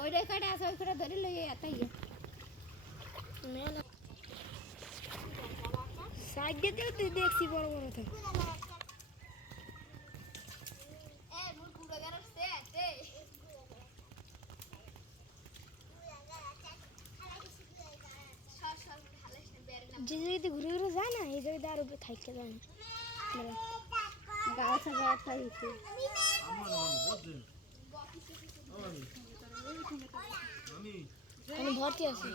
ওইটাই কাটা আছে, ওই কাটা ধরে লইয়ে এতাই মেলা সাইড দিয়ে দেখছি বড় বড় তো যে জায়গাতে ঘুরে ঘুরে যায় না এই জায়গাতে আরো থাইকে যায় না গাছ থাইকে ভর্তি আছে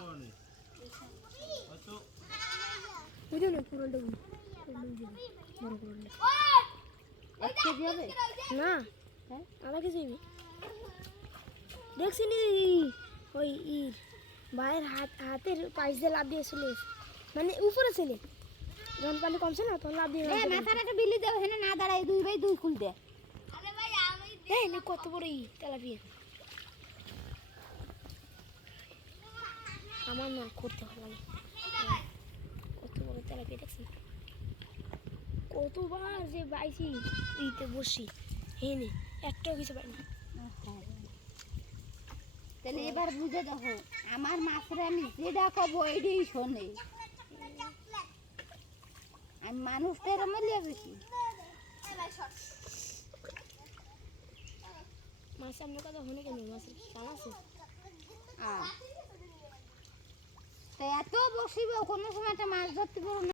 বুঝো না পুরোটা না হ্যাঁ আমাকে যাইবি দেখছি নি ওই ইর ভাইয়ের হাতের পাইস দিয়ে লাভ দিয়ে চলে মানে উপরে ছেলে যখন পানি কমছে না তখন লাভ দিয়ে মাথাটাকে বিলি দেও হেনে না দাঁড়াই 2x2 খুল দে আরে ভাই আমি এই নে কত বড় ই তেলাপিয়া আমার না করতে ভালো লাগে কত বড় তেলাপিয়া দেখছি কতবার যে বাইছি ইতে বসি হেনে একটাও কিছু পাইনি তাহলে এবার বুঝে দেখো আমার মাছরা আমি যেটা কব এটাই শোনে আমি মানুষটার মলিয়া বেশি মাছ আমরা কথা হনে কেন মাছ কান আছে তো এত বসিব কোনো সময় একটা মাছ ধরতে পারো না